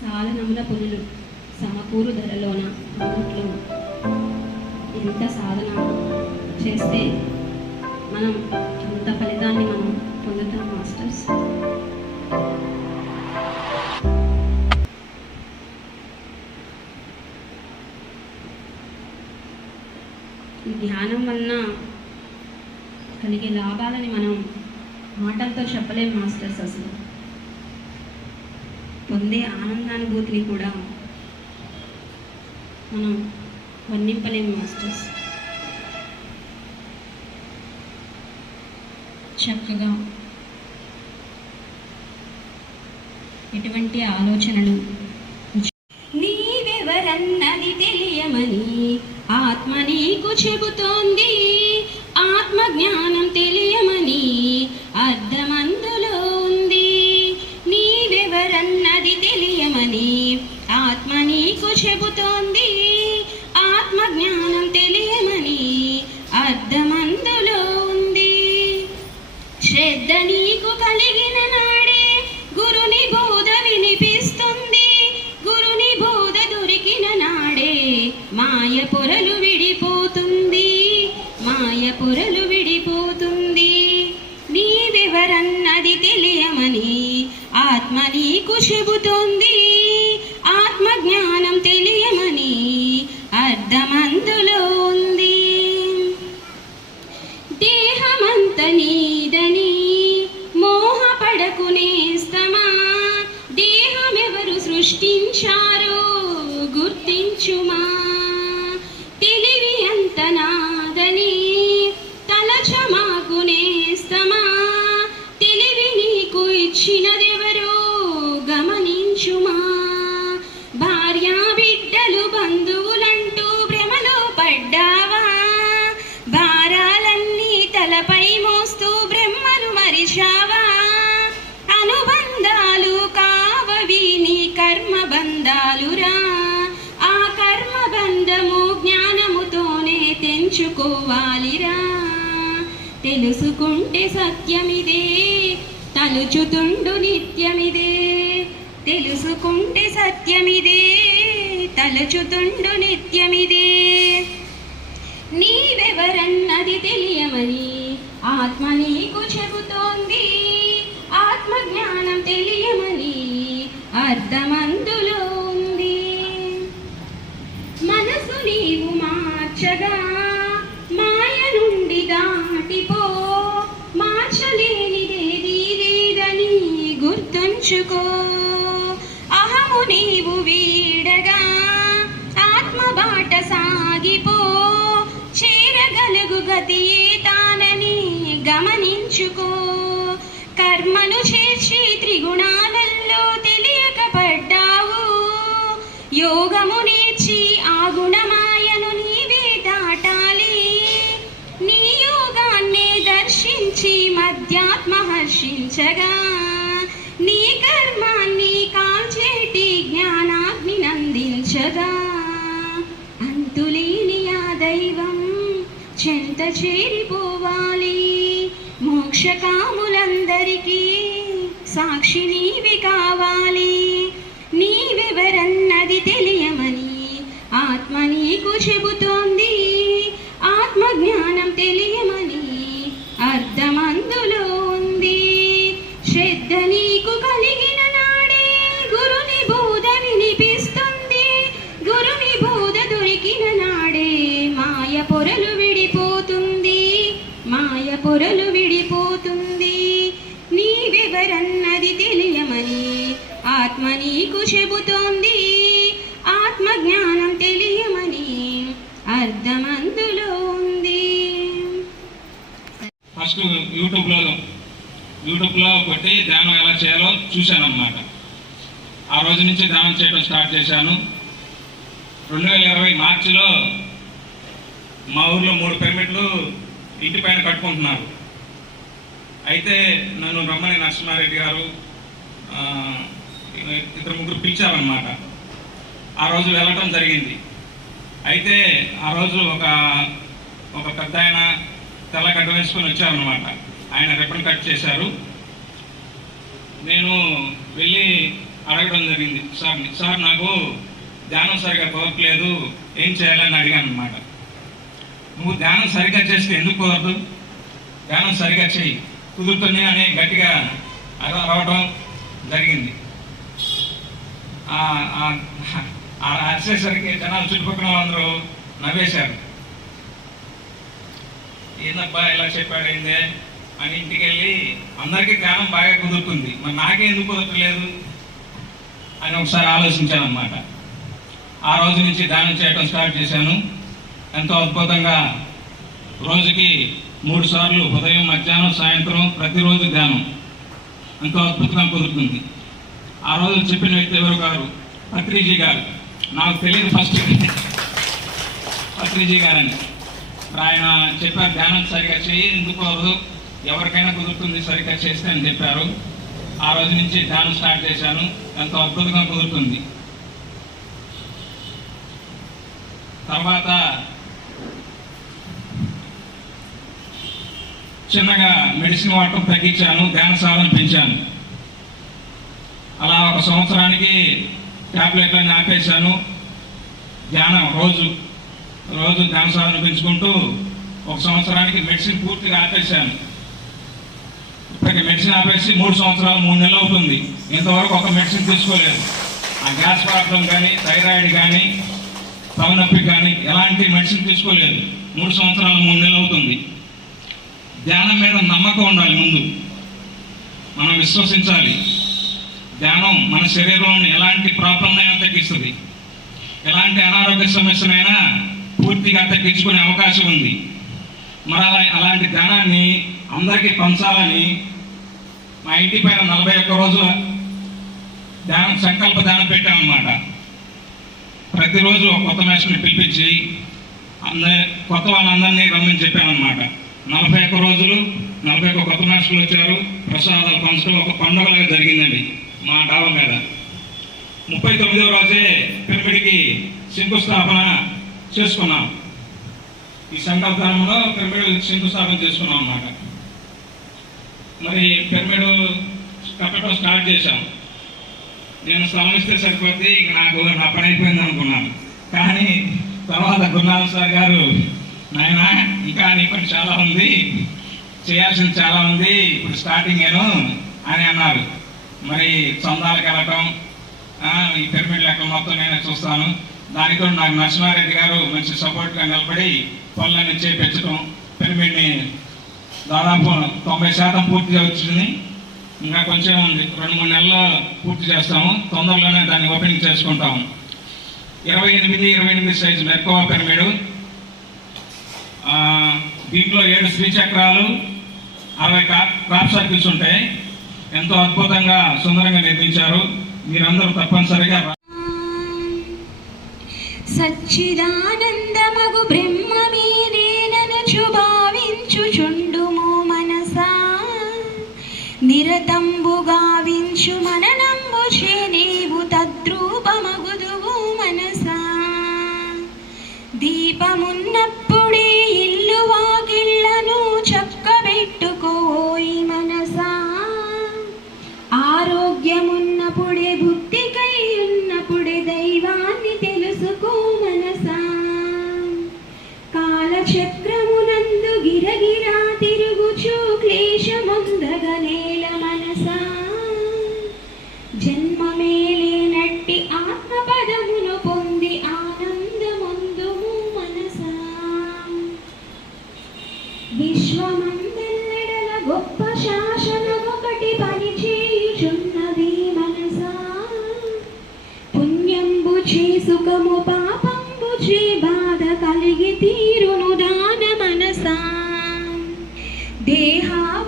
సాధనముల పునులు సమకూరు ధరలోన అన్నట్లు ఎంత సాధన చేస్తే మనం అంత ఫలితాన్ని మనం పొందుతాం మాస్టర్స్? ధ్యానం వలన కలిగే లాభాలని మనం మాటలతో చెప్పలేం మాస్టర్స్ అసలు. పొందే ఆనందానుభూతిని కూడా మనం వర్ణింపలేము మాస్టర్స్. చక్కగా ఎటువంటి ఆలోచనలు? నీవెవరన్నది తెలియమని ఆత్మ నీకు చెబుతోంది. శ్రద్ధ నీకు కలిగిన నాడే. గురుని బోధ వినిపిస్తుంది. గురుని బోధ దొరికిన నాడే. మాయ పొరలు విడిపోతుంది. మాయ పొరలు విడిపోతుంది. నీవెవరన్నది తెలియమని ఆత్మ నీకు చెబుతుంది. గుర్తించారు గుర్తించుమా? తెలుసుకోవాలిరా తెలుసుకుంటే సత్యమిదే తలుచుతుండు నిత్యమిదే. తెలుసుకుంటే సత్యమిదే తలుచుతుండు నిత్యమిదే. నీవెవరన్నది తెలియమని ఆత్మ నీకు చెబుతోంది. ఆత్మ జ్ఞానం తెలియమని అర్థమందులో ఉంది. మనసు నీవు మార్చగా గుర్తుంచుకో అహము నీవు వీడగా. ఆత్మ బాట సాగిపో. చేరగలుగు గతి తానని గమనించుకో. కర్మను చేర్చి త్రిగుణాలలో తెలియకపడ్డావు. యోగము నేర్చి ఆ గుణమాయను నీవే దాటాలి. నీ యోగాన్నే దర్శించి మధ్యాత్మ హర్షించగా. చెంత చేరిపోవాలి. మోక్షకాములందరికీ సాక్షి నీవి కావాలి. నీవెవరన్నది తెలియమని ఆత్మ నీకు చెబుతోంది. పొరలు విడిపోతుంది. నీవెవరన్నది తెలియమని ఆత్మ నీకు చెబుతోంది. ఆత్మ జ్ఞానం తెలియమని అర్థమందులో ఉంది. ఫస్ట్ యూట్యూబ్లో యూట్యూబ్లో ఒకటి ధ్యానం ఎలా చేయాలో చూశాను అనమాట ఆ రోజు నుంచి ధ్యానం చేయడం స్టార్ట్ చేశాను. రెండు వేల ఇరవై మార్చిలో మా ఊర్లో మూడు పిరమిడ్లు ఇంటి పైన కట్టుకుంటున్నారు. అయితే నన్ను రమ్మని నరసింహారెడ్డి గారు ఇద్దరు ముగ్గురు పిలిచారనమాట ఆ రోజు వెళ్ళటం జరిగింది. అయితే ఆ రోజు ఒక ఒక పెద్ద ఆయన తెల్లగడ్డ వేసుకొని వచ్చారనమాట ఆయన రిబ్బన్ కట్ చేశారు. నేను వెళ్ళి అడగడం జరిగింది. సార్ సార్ నాకు ధ్యానం సరిగా పోవట్లేదు ఏం చేయాలని అడిగాను అనమాట నువ్వు ధ్యానం సరిగా చేస్తే ఎందుకు కుదరదు? ధ్యానం సరిగా చెయ్యి. కుదురుతుంది అని గట్టిగా అలా రావడం జరిగింది. అరిసేసరికి జనాలు చుట్టుపక్కల అందరూ నవ్వేశారు. ఏందబ్బా ఇలా చెప్పాడు ఏందే అని ఇంటికి వెళ్ళి అందరికీ ధ్యానం బాగా కుదురుతుంది. మరి నాకే ఎందుకు కుదరట్లేదు? అని ఒకసారి ఆలోచించాను అనమాట ఆ రోజు నుంచి ధ్యానం చేయడం స్టార్ట్ చేశాను. ఎంతో అద్భుతంగా రోజుకి మూడు సార్లు ఉదయం మధ్యాహ్నం సాయంత్రం ప్రతిరోజు ధ్యానం ఎంతో అద్భుతంగా కుదురుతుంది. ఆ రోజు చెప్పిన వ్యక్తి ఎవరు గారు పత్రిజీ గారు. నాకు తెలియదు ఫస్ట్ పత్రిజీ గారని ఆయన చెప్పారు ధ్యానం సరిగా చేయి ఎందుకోదు ఎవరికైనా కుదురుతుంది సరిగ్గా చేస్తే అని చెప్పారు. ఆ రోజు నుంచి ధ్యానం స్టార్ట్ చేశాను. ఎంతో అద్భుతంగా కుదురుతుంది. తర్వాత చిన్నగా మెడిసిన్ వాడటం తగ్గించాను ధ్యాన సాధన పెంచాను. అలా ఒక సంవత్సరానికి ట్యాబ్లెట్లన్నీ ఆపేశాను. ధ్యానం రోజు రోజు ధ్యాన సాధన పెంచుకుంటూ ఒక సంవత్సరానికి మెడిసిన్ పూర్తిగా ఆపేశాను. ఇప్పటికి మెడిసిన్ ఆపేసి మూడు సంవత్సరాలు మూడు నెలలు అవుతుంది. ఇంతవరకు ఒక మెడిసిన్ తీసుకోలేదు. ఆ గ్యాస్ ప్రాబ్లం కానీ థైరాయిడ్ కానీ తలనొప్పి కానీ ఎలాంటి మెడిసిన్ తీసుకోలేదు. మూడు సంవత్సరాలు మూడు నెలలు అవుతుంది. ధ్యానం మీద నమ్మకం ఉండాలి ముందు. మనం విశ్వసించాలి. ధ్యానం మన శరీరంలో ఎలాంటి ప్రాబ్లంనైనా తగ్గిస్తుంది. ఎలాంటి అనారోగ్య సమస్యనైనా పూర్తిగా తగ్గించుకునే అవకాశం ఉంది. మరి అలా అలాంటి ధ్యానాన్ని అందరికీ పంచాలని మా ఇంటి పైన నలభై ఒక్క రోజుల ధ్యానం సంకల్ప ధ్యానం పెట్టామన్నమాట. ప్రతిరోజు ఒక కొత్త మేషని పిలిపించి అందరి కొత్త వాళ్ళందరినీ రమ్మని చెప్పామన్నమాట. నలభై ఒక్క రోజులు నలభై ఒక్క కొత్త మనుషులు వచ్చారు. ప్రసాదాలు పంచడం ఒక పండుగలాగా జరిగిందండి మా డాబా మీద. ముప్పై తొమ్మిదవ రోజే పిరమిడ్కి శంకుస్థాపన చేసుకున్నాం. ఈ సంకల్పంలో పిరమిడ్ శంకుస్థాపన చేసుకున్నాం అన్నమాట. మరి పిరమిడ్ కట్టడం స్టార్ట్ చేశాం. నేను స్థలం సరిపోతే ఇక నాకు నా పని అయిపోయింది అనుకున్నాను. కానీ తర్వాత గురునాథ్ సార్ గారు నాయన ఇంకా నీ పని చాలా ఉంది. చేయాల్సింది చాలా ఉంది. ఇప్పుడు స్టార్టింగ్ నేను అని అన్నారు. మరి చందాలకు వెళ్ళటం ఈ పిరమిడ్ లెక్క మొత్తం నేనే చూస్తాను. దానితో నాకు నరసింహారెడ్డి గారు మంచి సపోర్ట్గా నిలబడి పనులను చేపించడం పిరమిడ్ని దాదాపు తొంభై శాతం పూర్తిగా వచ్చింది ఇంకా కొంచెం ఉంది. రెండు మూడు నెలల్లో పూర్తి చేస్తాము. తొందరలోనే దాన్ని ఓపెనింగ్ చేసుకుంటాము. ఇరవై ఎనిమిది ఇరవై ఎనిమిది సైజు మెర్కోవా పిరమిడు దీంట్లో ఏడు శ్రీచక్రాలు అరవై క్రాప్ క్రాప్ సర్కిల్స్ ఉంటాయి. ఎంతో అద్భుతంగా సుందరంగా నిర్మించారు. మీరందరూ తప్పనిసరిగా రా- సచ్చిదానందమగు బ్రహ్మమేనేననుచు భావించుచుండుము మనసా. నిరతంబు గావించు మననంబు చే నీవు తద్రూపమగుదువు మనసా. దీపమున్నప్పుడే గొప్ప శాసనమొకటి పనిచేయుచున్నది మనసా. పుణ్యంబు చే సుఖము పాపంబు చే బాధ కలిగి తీరును దాన మనసా. దేహా